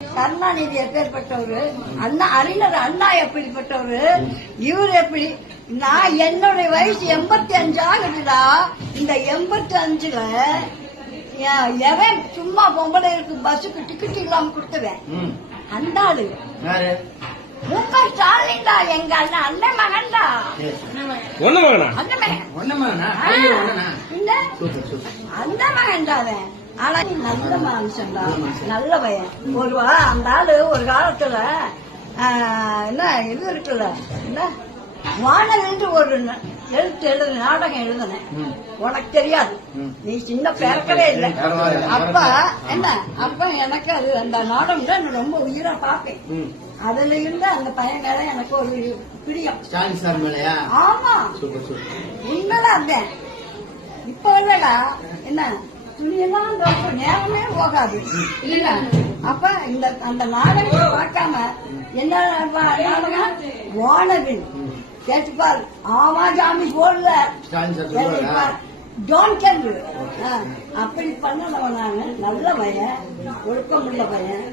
கருணாநிதி எப்பேற்பட்டவரு, அண்ணா அறிஞர் அண்ணா எப்படிப்பட்டவரு, இவர் எப்படி. நான் என்னுடைய வயசு 85 ஆகுதுடா. இந்த 85ல எவன் சும்மா பொம்பளைக்கு பஸ்ஸுக்கு டிக்கெட் இல்லாம கொடுத்துவேன். அந்த ஆளு முக ஸ்டாலின் தான். எங்க அண்ணன் மகன்டா. அந்த மகன் தான். ஆனா நல்ல மனுஷன் தான், நல்ல பையன். அந்த ஆளு ஒரு காலத்துல என்ன இது இருக்குல்ல, என்ன வானவில் ஒரு எழுத்து நாடகம் எழுதுனேன். உனக்கு தெரியாது, நீ சின்ன பிறக்கவே இல்லை. அப்ப என்ன, அப்ப எனக்கு அது அந்த நாடகம் தான் ரொம்ப உயிரா பாப்பேன். அதுல இருந்து அந்த பையன் மேல எனக்கு ஒரு பிரியம். ஆமா, உண்மைதான் இருந்தேன். இப்ப இல்லடா, என்ன துணியெல்லாம் நேரமே போகாது இல்ல. அப்ப இந்த அந்த நாடகத்தை பார்க்காம என்ன நாடகம் வானவில் கேட்டுப்பார். ஆமா ஜாமி போடல ஜான் கேண்டு அப்படி பண்ணவன். நானு நல்ல பையன், ஒழுக்கமுள்ள பையன்.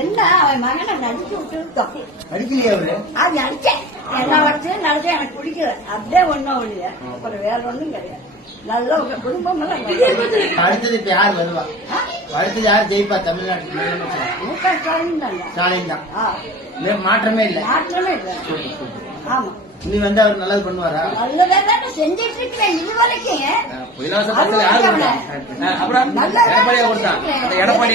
என்ன அவன் மகனை நடிச்சு விட்டது தப்பு. அது நடிச்சேன், எல்லா வருஷம் நடிச்சேன். எனக்கு பிடிக்கல, அப்படியே ஒன்னும் இல்லையா. அப்புறம் வேற ஒண்ணும் கிடையாது. நல்ல ஒரு குடும்பம். அடுத்தது இப்ப யார் வருவா? அடுத்தது யார் ஜெயிப்பா தமிழ்நாட்டுக்கு? முக ஸ்டாலின் தான். ஸ்டாலின் தான், மாற்றமே இல்ல. மாற்றமே இல்ல. ஆமா, நீ வந்து அவர் நல்லது பண்ணுவாரா? நல்லதான் செஞ்சிட்டு இருக்கிறேன் இது வரைக்கும். எடப்பாடியா கொடுத்தா? எடப்பாடி